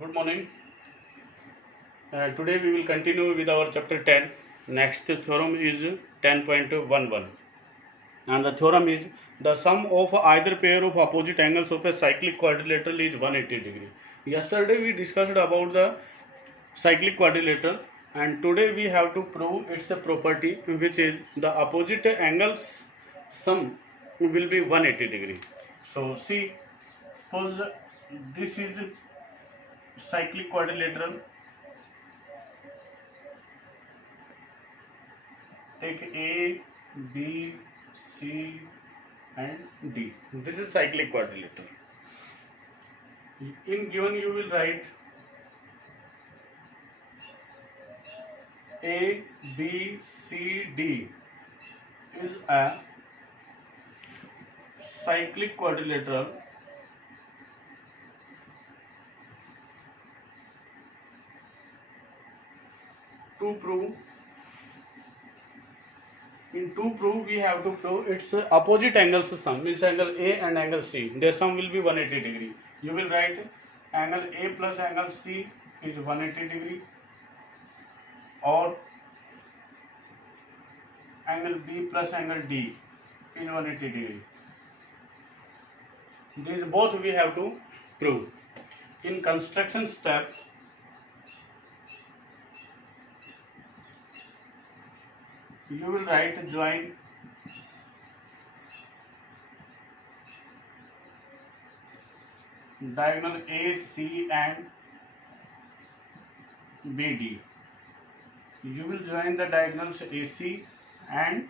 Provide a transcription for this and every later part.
Good morning. Today we will continue with our chapter 10. Next theorem is 10.11. And the theorem is the sum of either pair of opposite angles of a cyclic quadrilateral is 180 degree. Yesterday we discussed about the cyclic quadrilateral, and today we have to prove its property, which is the opposite angles sum will be 180 degree. So see, suppose this is cyclic quadrilateral. Take A, B, C and D. This is cyclic quadrilateral. In given you will write A, B, C, D is a cyclic quadrilateral to prove. To prove we have to prove its opposite angles sum, means angle A and angle C, their sum will be 180 degree. You will write angle A plus angle C is 180 degree, or angle B plus angle D is 180 degree. These both we have to prove. In construction step, you will write join diagonal AC and BD. You will join the diagonals AC and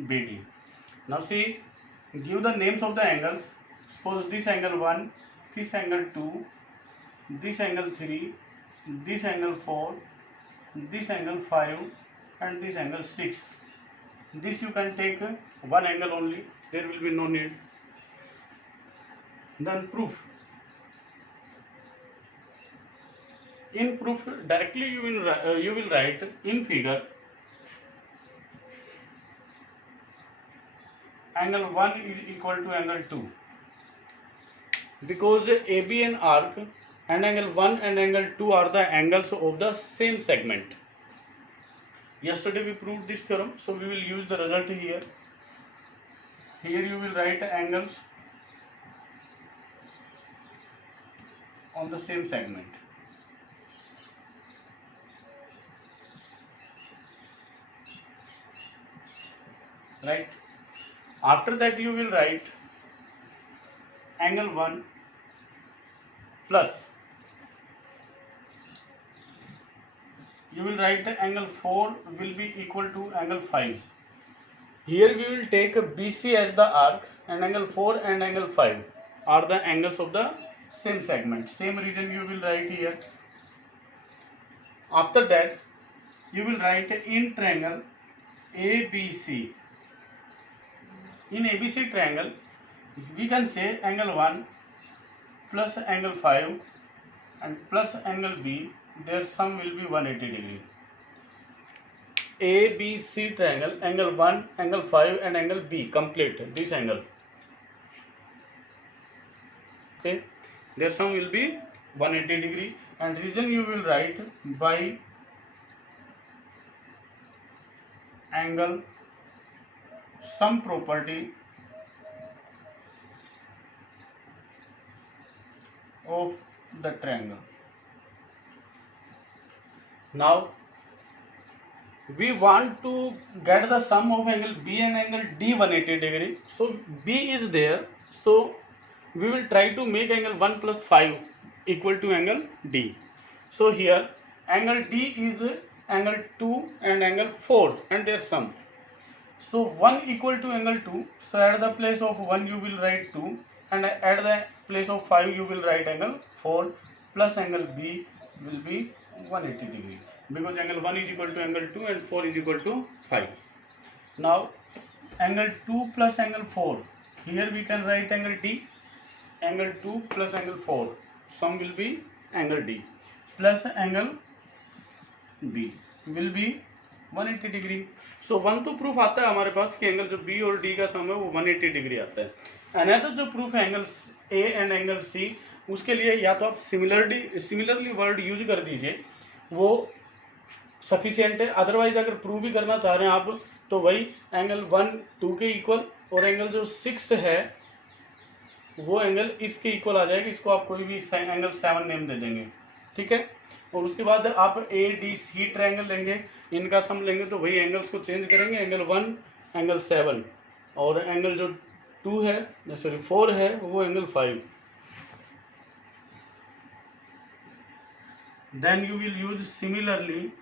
BD. Now see, give the names of the angles. Suppose this angle 1, this angle 2, this angle 3, this angle 4, this angle 5 and this angle 6. This you can take one angle only, there will be no need. Then proof. In proof directly you will write in figure angle 1 is equal to angle 2, because AB and arc and angle 1 and angle 2 are the angles of the same segment. Yesterday we proved this theorem, so we will use the result here. Here you will write angles on the same segment. Right? After that you will write angle 1 plus, you will write the angle 4 will be equal to angle 5. Here we will take BC as the arc, and angle 4 and angle 5 are the angles of the same segment. Same reason you will write here. After that you will write in triangle ABC. In ABC triangle we can say angle 1 plus angle 5 and plus angle B, their sum will be 180 degree. ABC triangle, angle 1, angle 5 and angle B, complete this angle. Okay, their sum will be 180 degree, and reason you will write by angle sum property of the triangle. Now we want to get the sum of angle B and angle D 180 degree. So B is there, so we will try to make angle 1 plus 5 equal to angle D. So here angle D is angle 2 and angle 4 and their sum. So 1 equal to angle 2, so at the place of 1 you will write 2, and at the place of 5 you will write angle 4, plus angle B will be 180 degree, because angle 1 is equal to angle 2 and 4 is equal to 5. Now angle 2 plus angle 4, here we can write angle D. Angle 2 plus angle 4, sum will be angle D, plus angle B will be 180 degree. So one तो proof आता है हमारे पास कि angle जो B और D का सम है वो 180 डिग्री आता है. अनदर जो प्रूफ है angle A and angle C उसके लिए या तो आप सिमिलरली वर्ड यूज कर दीजिए, वो सफिशियंट है। अदरवाइज अगर प्रूव भी करना चाह रहे हैं आप तो वही एंगल 1 2 के इक्वल और एंगल जो 6 है वो एंगल इसके इक्वल आ जाएगा। इसको आप कोई भी एंगल 7 नेम दे देंगे, ठीक है। और उसके बाद आप ए डी सी ट्रायंगल लेंगे, इनका सम लेंगे तो वही एंगल्स को चेंज करेंगे, एंगल 1 एंगल 7 और एंगल जो 2 है सॉरी 4 है वो angle 5। Then you will use similarly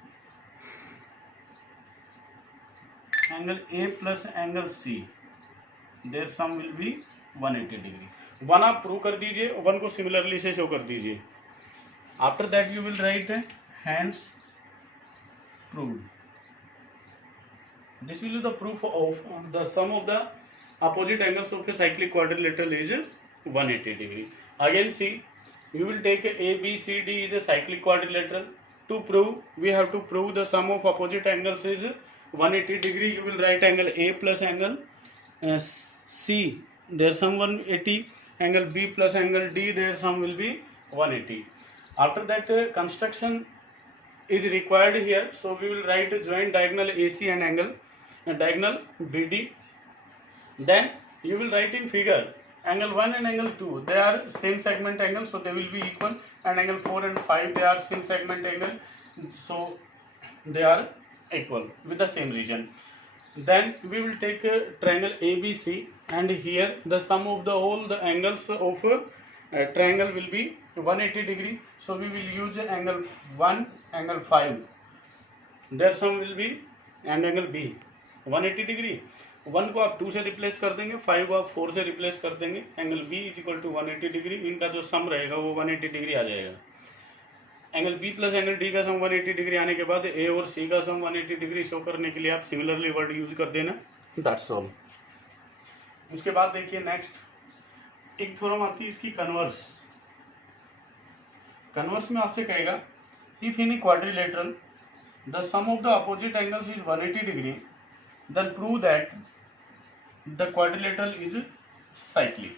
angle A plus angle C, there sum will be 180 degree. 1 आप प्रूव कर दीजिए, 1 को सिमिलरली से शो कर दीजिए। After that you will write hence proved. This will be the proof of the sum of the opposite angles of a cyclic quadrilateral is 180 degree. Again see, we will take a B C D is a cyclic quadrilateral. To prove, we have to prove the sum of opposite angles is 180 degree. You will write angle A plus angle C, their sum 180, angle B plus angle D, their sum will be 180. After that construction is required here, so we will write joint diagonal AC and angle diagonal BD. Then you will write in figure angle 1 and angle 2, they are same segment angle, so they will be equal, and angle 4 and 5 they are same segment angle, so they are equal with the same region. Then we will take a triangle ABC, and here the sum of the all the angles of triangle will be 180 degree, so we will use angle 1 angle 5, their sum will be, and angle B 180 degree। 1 को आप 2 से replace कर देंगे, 5 को आप 4 से replace कर देंगे, angle B is equal to 180 degree, इनका जो सम रहेगा वो 180 डिग्री आ जाएगा। Angle B plus angle D का सम 180 डिग्री आने के बाद A और C का सम 180 डिग्री शो करने के लिए आप सिमिलरली वर्ड यूज कर देना, दैट्स ऑल। उसके बाद देखिए नेक्स्ट एक थ्योरम आती है इसकी कन्वर्स। कन्वर्स में आपसे कहेगा if in quadrilateral the sum of the opposite angles is 180 degree, then prove that the quadrilateral is cyclic।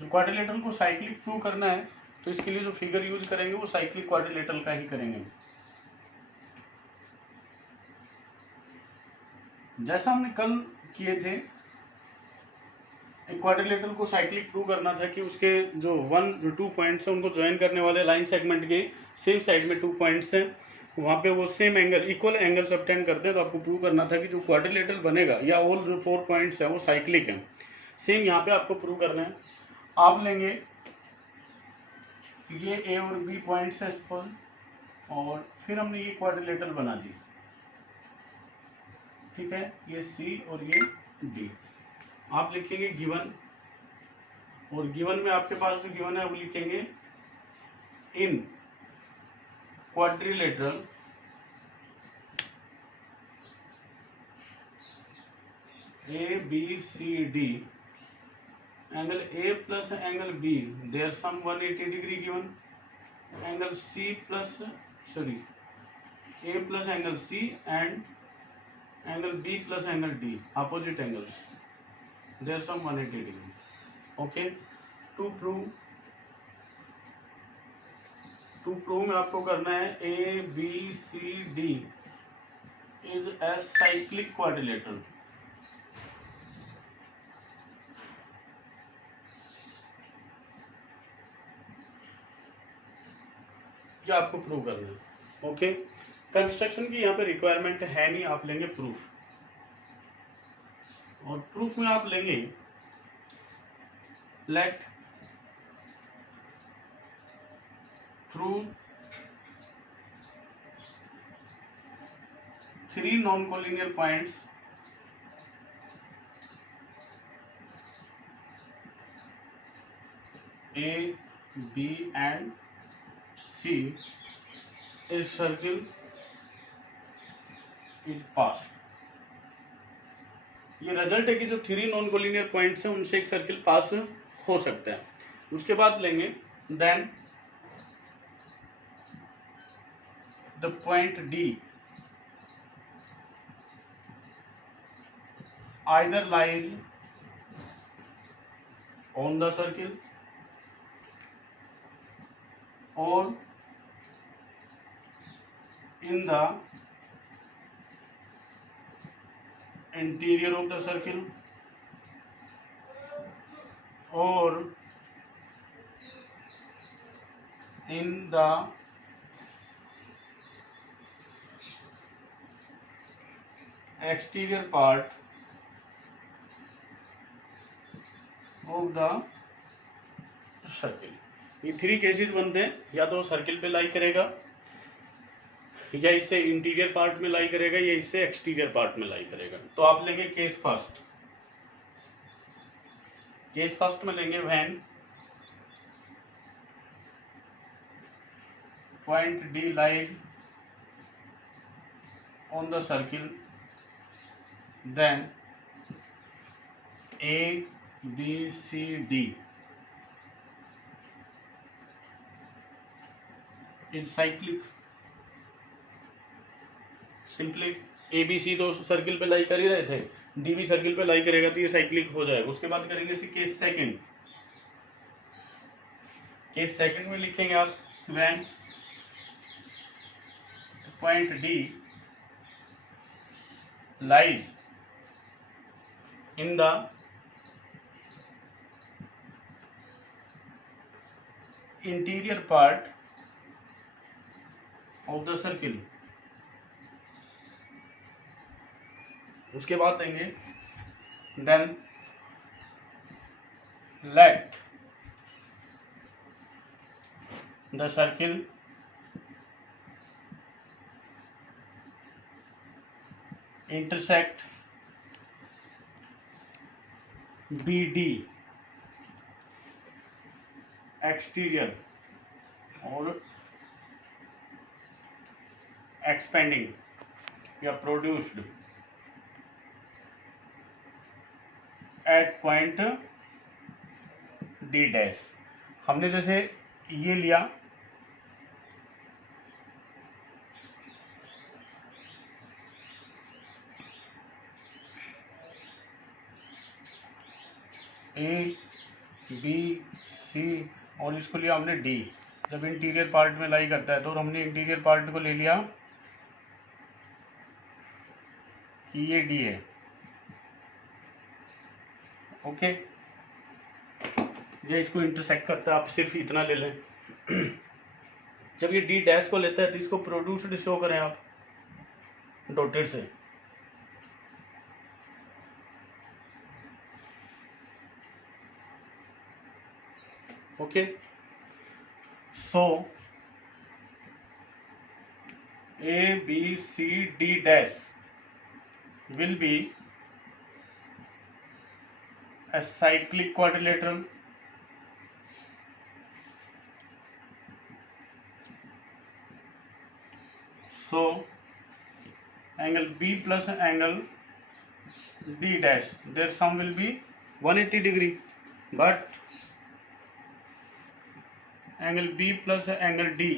जो क्वाड्रिलेटरल को साइक्लिक प्रूव करना है तो इसके लिए जो फिगर यूज करेंगे वो साइक्लिक क्वाड्रिलेटरल का ही करेंगे। जैसा हमने कल किए थे, एक क्वाड्रिलेटरल को साइक्लिक प्रूव करना था कि उसके जो 2 पॉइंट्स हैं उनको ज्वाइन करने वाले लाइन सेगमेंट के सेम साइड में 2 पॉइंट्स हैं, वहाँ पे वो same angle equal angle subtend करते हैं। तो आपको प्रूव करना था कि जो क्वाड्रिलेटरल बनेगा या ऑल जो 4 पॉइंट्स हैं वो साइक्लिक हैं। सेम यहाँ पे आपको प्रूव करना है। आप लेंगे ये ए और बी पॉइंट्स है सपोज, और फिर हमने ये क्वाड्रिलेटरल बना दी, ठीक है, ये सी और ये डी। आप लिखेंगे गिवन, और गिवन में आपके पास जो गिवन है वो लिखेंगे in quadrilateral A B C D angle A plus angle B their sum 180 degree given, angle C plus sorry A plus angle C and angle B plus angle D opposite angles, there some 180 degree। okay, to prove में आपको करना है A B C D is a cyclic quadrilateral। ये आपको prove करना है। Okay, construction की यहाँ पे रिक्वायरमेंट है नहीं, आप लेंगे प्रूफ, और प्रूफ में आप लेंगे let through 3 non collinear points A, B and C, a circle is passed। ये रिजल्ट है कि जो 3 नॉन कोलिनियर पॉइंट्स हैं उनसे एक सर्किल पास हो सकता है। उसके बाद लेंगे then the point D either lies on the circle or in the interior of the circle or in the exterior part of the circle. ये 3 केसेस बनते हैं, या तो सर्किल पे लाई करेगा, या इससे इंटीरियर पार्ट में लाई करेगा, या इससे एक्सटीरियर पार्ट में लाई करेगा। तो आप लेंगे केस फर्स्ट। केस फर्स्ट में लेंगे when point D lies on the circle, then A B C D is cyclic. Simply A B C तो सर्किल पे लाई कर ही रहे थे, डी भी सर्किल पे लाई करेगा तो ये साइक्लिक हो जाएगा। उसके बाद करेंगे इसी केस सेकंड। केस सेकंड में लिखेंगे आप when point D lies in the interior part of the circle. उसके बाद देंगे then let the circle intersect B D exterior और एक्सपेंडिंग या produced at point D dash. हमने जैसे ये लिया, ए बी सी और इसको लिया हमने डी। जब इंटीरियर पार्ट में लाई करता है तो हमने इंटीरियर पार्ट को ले लिया कि ये डी है। ओके, ये इसको इंटरसेक्ट करता है, आप सिर्फ इतना ले लें। जब ये डी डैश को लेता है तो इसको प्रोड्यूस्ड शो करें आप डॉटेड से। Okay, so A B C D dash will be a cyclic quadrilateral so angle B plus angle D dash, their sum will be 180 degree, but angle B plus angle D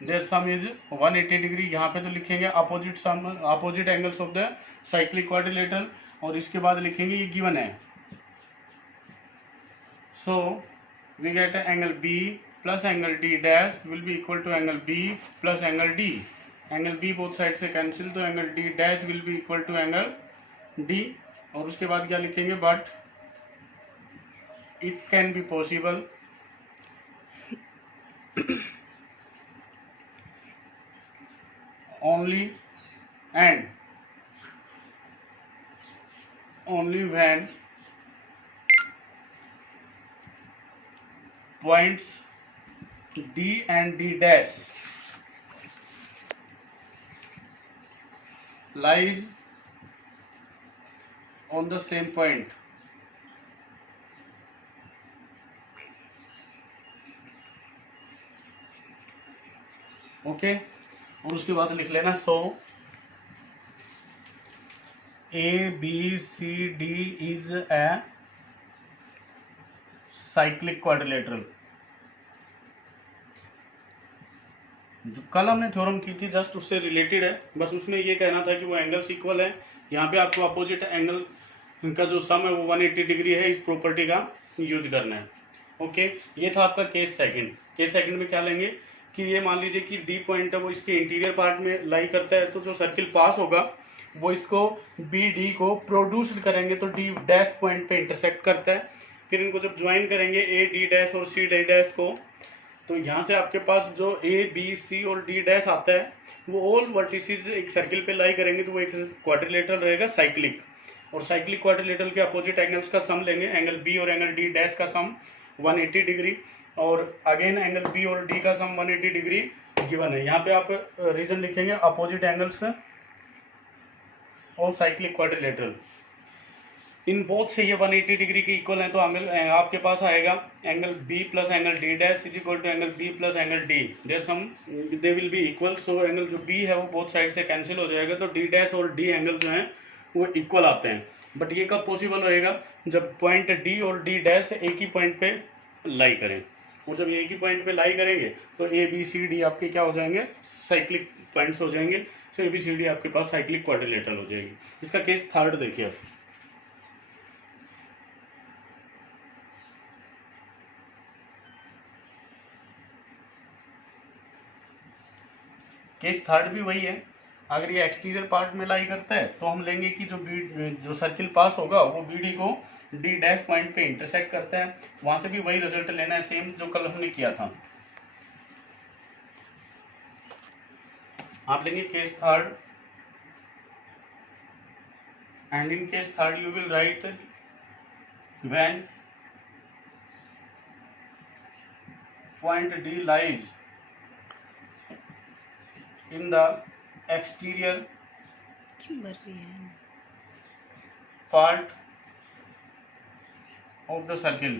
their sum is 180 degree. यहाँ पे तो लिखेंगे opposite sum opposite angles of the cyclic quadrilateral, और इसके बाद लिखेंगे ये given है। So we get angle B plus angle D dash will be equal to angle B plus angle D. Angle B both side से cancel, तो angle D dash will be equal to angle D. और उसके बाद क्या लिखेंगे, but it can be possible only when points D and D dash lies on the same point। Okay, और उसके बाद लिख लेना so A B C D is a cyclic quadrilateral जो कल हमने थ्योरम की थी जस्ट उससे रिलेटेड है, बस उसमें ये कहना था कि वो एंगल्स इक्वल है। यहाँ पे आपको अपोजिट एंगल का जो सम है वो 180 डिग्री है, इस प्रॉपर्टी का यूज करना है। ओके, ये था आपका केस सेकंड। केस सेकंड में क्या लेंगे कि ये मान लीजिए कि डी पॉइंट है वो इसके इंटीरियर पार्ट में लाई करता है, तो जो सर्किल पास होगा वो इसको बी डी को प्रोड्यूस करेंगे तो डी डैश पॉइंट पे इंटरसेक्ट करता है। फिर इनको जब ज्वाइन करेंगे ए डी डैश और सी डी डैश को, तो यहाँ से आपके पास जो ए बी सी और डी डैश आता है वो ऑल वर्टिसेस एक सर्किल पे लाई करेंगे, तो वो एक क्वाड्रिलेटरल रहेगा साइक्लिक। और साइक्लिक क्वाड्रिलेटरल के अपोजिट एंगल्स का सम लेंगे, एंगल बी और एंगल डी डैश का सम 180 डिग्री, और अगेन एंगल बी और डी का सम 180 डिग्री गिवन है। यहाँ पे आप रीजन लिखेंगे अपोजिट एंगल्स और साइक्लिक क्वाड्रिलेटरल, इन बोथ से ये 180 डिग्री के इक्वल है, तो आपके पास आएगा angle B plus angle D dash is equal to angle B plus angle D, their sum they will be equal. So angle जो बी है वो बोथ साइड से कैंसिल हो जाएगा, तो डी डैश और डी एंगल जो है वो इक्वल आते हैं। बट ये कब पॉसिबल होएगा, जब पॉइंट डी और डी डैश एक ही पॉइंट पे लाई करें, और जब एक ही पॉइंट पे लाई करेंगे तो ए बी सी डी आपके क्या हो जाएंगे, साइक्लिक पॉइंट्स हो जाएंगे। सो ए बी सी डी आपके पास साइक्लिक क्वाड्रिलेटरल हो जाएगी। इसका केस थर्ड देखिए आप। केस थर्ड भी वही है, अगर ये एक्सटीरियर पार्ट में लाई करता है तो हम लेंगे कि जो सर्किल पास होगा वो बीडी को डी डैश पॉइंट पे इंटरसेक्ट करता है, वहां से भी वही रिजल्ट लेना है, सेम जो कल हमने किया था। आप लेंगे case third, and in case third you will right when point D lies in the exterior part of the circle,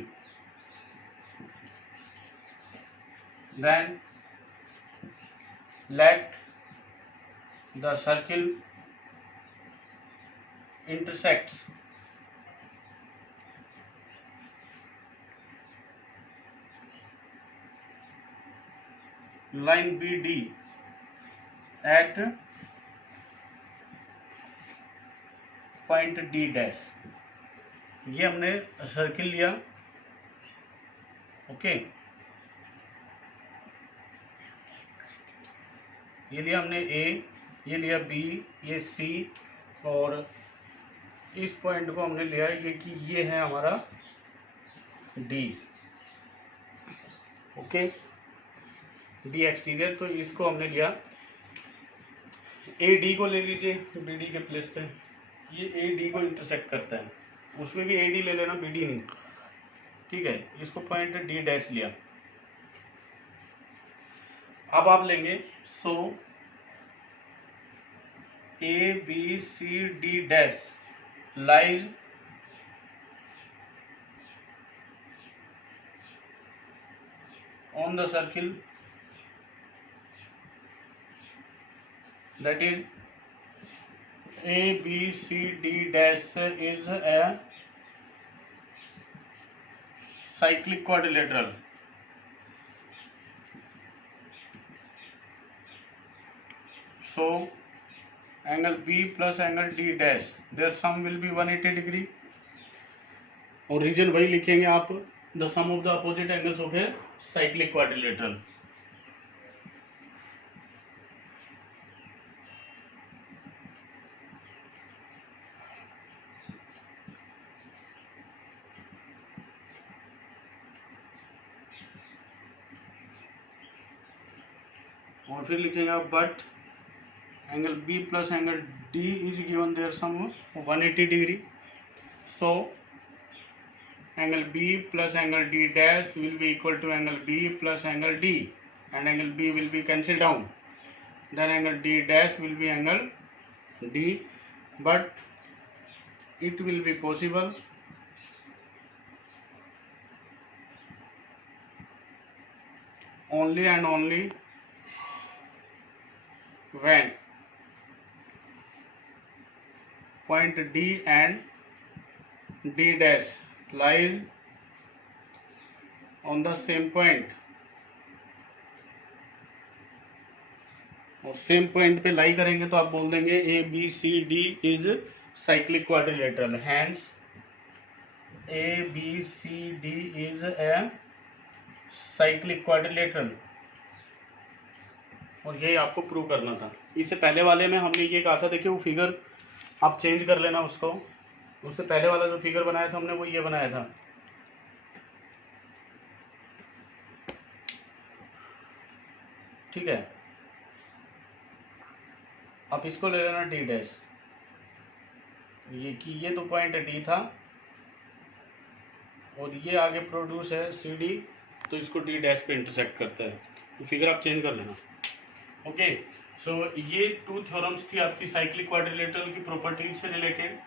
then let the circle intersects line BD at point D dash. ये हमने circle लिया, okay, ये लिया हमने ए, ये लिया B, ये सी, और इस पॉइंट को हमने लिया ये कि ये है हमारा डी, ओके, डी एक्सटीरियर। तो इसको हमने लिया, ए डी को ले लीजिए बी डी के प्लेस पे, ये ए डी को इंटरसेक्ट करता है, उसमें भी ए डी ले लेना, बी डी नहीं, ठीक है। इसको पॉइंट डी डैश लिया। अब आप लेंगे so A B C D dash lies on the circle that is A B C D dash is a cyclic quadrilateral. So angle B plus angle D dash, their sum will be 180 degree, और reason वही लिखेंगे आप, the sum of the opposite angles of a cyclic quadrilateral. और फिर लिखेंगे आप but angle B plus angle D is given their sum 180 degree, so angle B plus angle D dash will be equal to angle B plus angle D, and angle B will be cancel down, then angle D dash will be angle D, but it will be possible only and only when point D and D dash lies on the same point और same point पे lie करेंगे तो आप बोल देंगे A B C D is cyclic quadrilateral, hence A B C D is a cyclic quadrilateral. और यही आपको प्रूव करना था। इससे पहले वाले में हमने ये कहा था, देखिए वो फिगर आप चेंज कर लेना उसको, उससे पहले वाला जो फिगर बनाया था हमने वो ये बनाया था। ठीक है, अब इसको ले लेना डी डैश, ये कि ये तो पॉइंट डी था और ये आगे प्रोड्यूस है सी डी, तो इसको डी डैश पे इंटरसेक्ट करता है, तो फिगर आप चेंज कर लेना। ओके, सो ये 2 थ्योरम्स थी आपकी साइक्लिक क्वाड्रिलेटरल की प्रॉपर्टीज से रिलेटेड,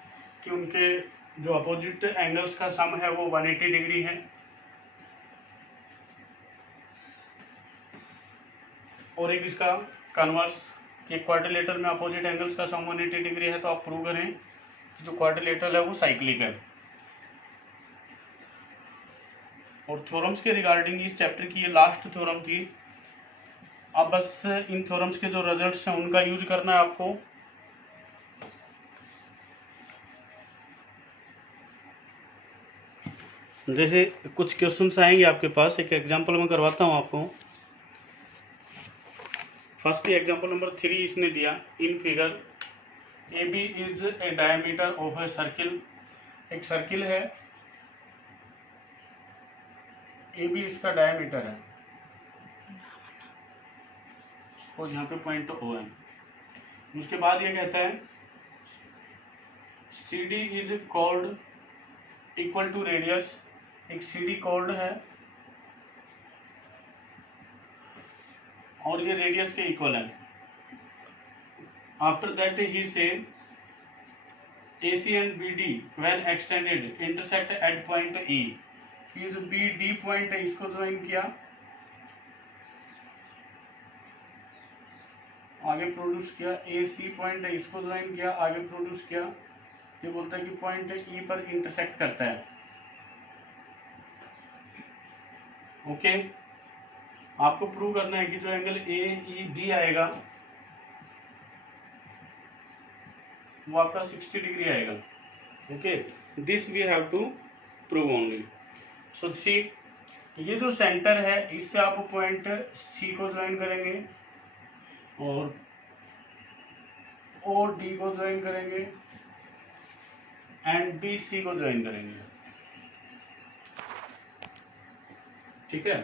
कि उनके जो अपोजिट एंगल्स का सम है वो 180 डिग्री है। और एक इसका कन्वर्स कि क्वाड्रिलेटरल में अपोजिट एंगल्स का सम 180 डिग्री है, तो आप प्रूव करें कि जो क्वाड्रिलेटरल है वो साइक्लिक है। और थ्योरम्स के रिगार्डिंग इस चैप्टर की ये लास्ट थ्योरम थी। अब बस इन थ्योरम्स के जो रिजल्ट्स हैं उनका यूज करना है आपको। जैसे कुछ क्वेश्चंस आएंगे आपके पास, एक एग्जांपल मैं करवाता हूं आपको। फर्स्ट एग्जांपल नंबर 3 इसने दिया, in figure A B is a diameter of a circle. एक सर्किल है, ए बी इसका डायमीटर है, सपोज यहाँ पे पॉइंट ओ है। उसके बाद ये कहता है C D is called equal to radius, एक सी डी कॉल्ड है और ये रेडियस के इक्वल है। After that he said AC and BD when extended intersect at point E। ये जो BD पॉइंट है इसको ज्वाइन किया, आगे प्रोड्यूस किया, AC पॉइंट है इसको ज्वाइन किया, आगे प्रोड्यूस किया। ये बोलता है कि पॉइंट E पर इंटरसेक्ट करता है। ओके, आपको प्रूव करना है कि जो एंगल AEB आएगा वो आपका 60 डिग्री आएगा। Okay, this we have to prove only. So see, ये जो सेंटर है इससे आप पॉइंट C को ज्वाइन करेंगे और OD को ज्वाइन करेंगे एंड BC को ज्वाइन करेंगे। ठीक है,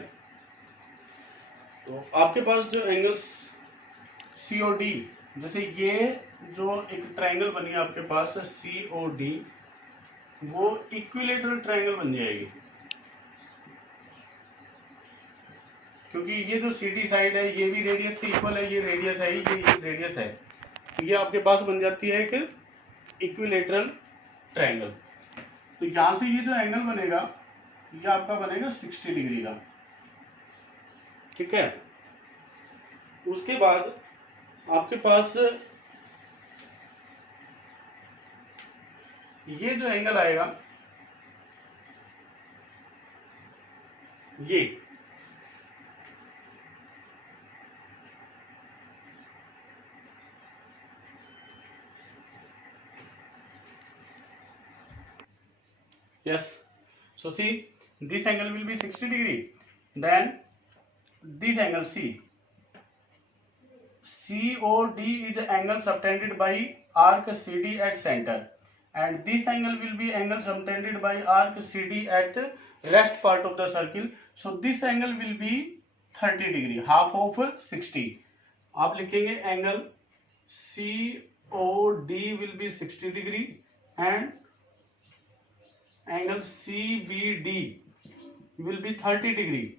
तो आपके पास जो एंगल्स COD, जैसे ये जो एक ट्रायंगल बनी है आपके पास COD, वो इक्विलेटरल ट्रायंगल बन जाएगी, क्योंकि ये जो CD साइड है ये भी रेडियस के इक्वल है, ये रेडियस है, ये रेडियस है, तो ये आपके पास बन जाती है एक इक्विलेटरल ट्रायंगल। तो यहां से ये जो एंगल बनेगा ये आपका बनेगा 60 डिग्री का। ठीक है, उसके बाद आपके पास ये जो एंगल आएगा ये yes, so see this angle will be 60 degree, then this angle COD is angle subtended by arc CD at center, and this angle will be angle subtended by arc CD at rest part of the circle. So this angle will be 30 degree, half of 60. आप लिखेंगे angle COD will be 60 degree and angle CBD will be 30 degree,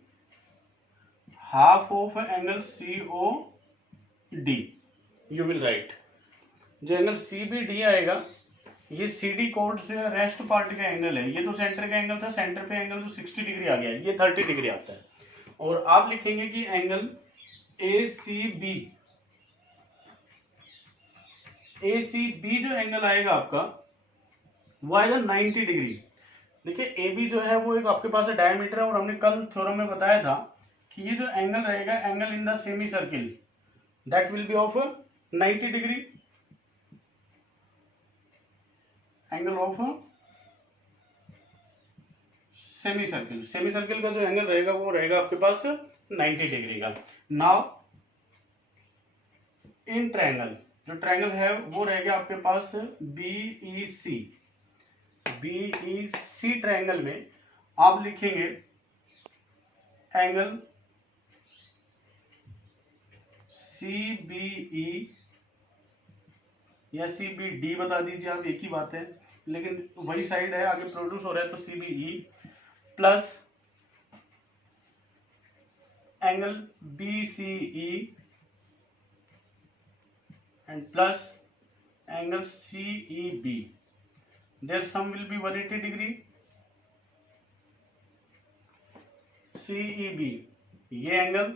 half of angle COD you will write। जो angle CBD आएगा ये CD code से rest part का angle है, ये तो सेंटर का एंगल था, सेंटर पे एंगल जो 60 डिग्री आ गया, ये 30 डिग्री आता है। और आप लिखेंगे कि एंगल ACB जो एंगल आएगा आपका वो आएगा 90 डिग्री। देखिए AB जो है वो एक आपके पास डायमीटर है, और हमने कल थ्योरम में बताया था कि ये जो एंगल रहेगा angle in the semi circle, that will be of 90 degree. Angle of semi circle का जो एंगल रहेगा वो रहेगा आपके पास 90 डिग्री का. नाउ इन ट्रायंगल, जो ट्रायंगल है वो रहेगा आपके पास बीईसी ट्रायंगल में आप लिखेंगे एंगल CBE या CBD बता दीजिए आप, एक ही बात है, लेकिन वही साइड है, आगे प्रोड्यूस हो रहा है तो CBE plus angle BCE and plus angle CEB. Their sum will be 180 degree. CEB ये एंगल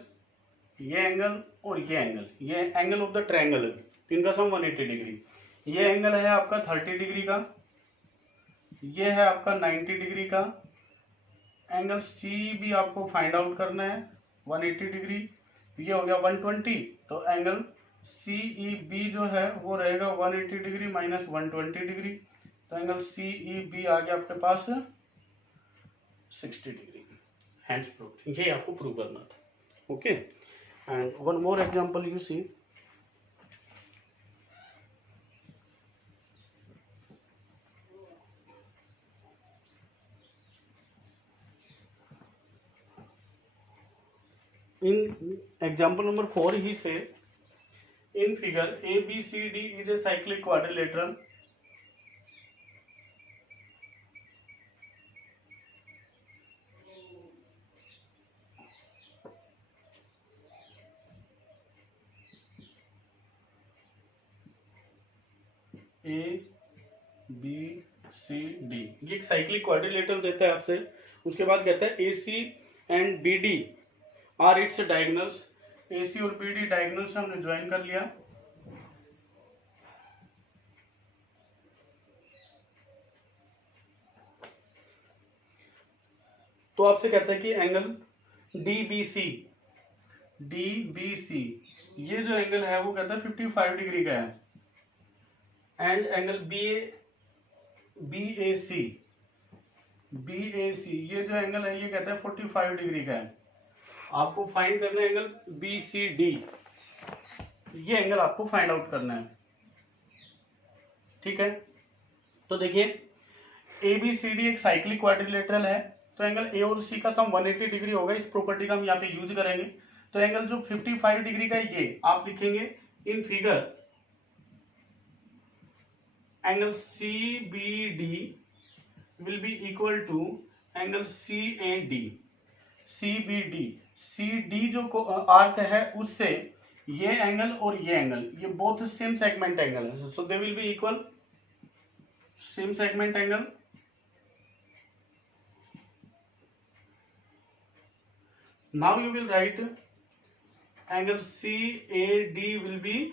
और ये एंगल ऑफ द ट्रायंगल, इनका सम 180 डिग्री. ये एंगल है आपका 30 डिग्री का, ये है आपका 90 डिग्री का. एंगल CEB आपको फाइंड आउट करना है 180 डिग्री. ये हो गया 120, तो एंगल CEB जो है वो रहेगा 180 डिग्री माइनस 120 डिग्री, तो एंगल CEB आ गया आपके पास 60 डिग्री. Hands proof. ये आपको प्रूव करना था. Okay, and one more example you see. In example number 4, he say in figure ABCD is a cyclic quadrilateral. ABCD ये एक साइक्लिक क्वाड्रिलेटरल देता है आपसे. उसके बाद कहता है AC and BD are its diagonals. AC और BD डायगोनल्स हमने ज्वाइन कर लिया. तो आपसे कहता है कि एंगल DBC ये जो एंगल है वो कहता है 55 डिग्री का है. एंड एंगल BAC ये जो एंगल है ये कहता है 45 डिग्री का है. आपको फाइंड करना है एंगल BCD. ये एंगल आपको फाइंड आउट करना है. ठीक है, तो देखिए ABCD एक साइक्लिक क्वाड्रिलेटरल है, तो एंगल A और C का सम 180 डिग्री होगा. इस प्रॉपर्टी का हम यहाँ पे यूज करेंगे. तो एंगल जो 55 डिग्री का है ये आप लिखेंगे in figure angle CBD will be equal to angle CAD. CD जो आर्क है उससे ये एंगल और ये एंगल ये बोथ सेम सेगमेंट एंगल है, so they will be equal. Same segment angle. Now you will write angle CAD will be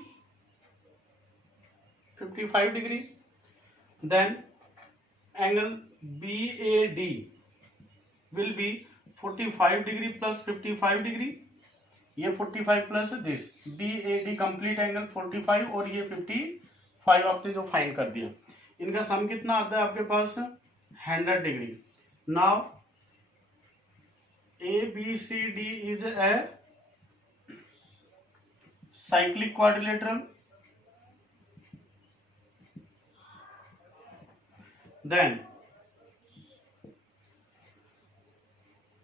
55 degree. Then angle BAD will be 45 degree plus 55 degree. ये 45 plus this BAD complete angle 45 और ये 55 आपने जो find कर दिया. इनका सम कितना आता है आपके पास 100 degree. Now ABCD is a cyclic quadrilateral. Then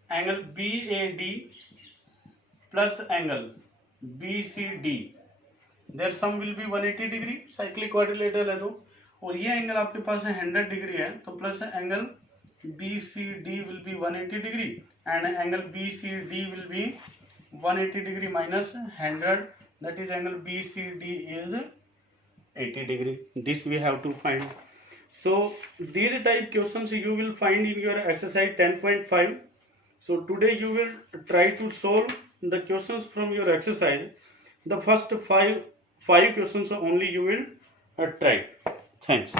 angle BAD plus angle BCD their sum will be 180 degree. Cyclic quadrilateral है तो, और ये एंगल आपके पास 100 डिग्री है, तो plus angle BCD will be 180 degree and angle BCD will be 180 degree minus 100, that is angle BCD is 80 degree. This we have to find. So these type questions you will find in your exercise 10.5. So today you will try to solve the questions from your exercise. The first five questions only you will try. Thanks.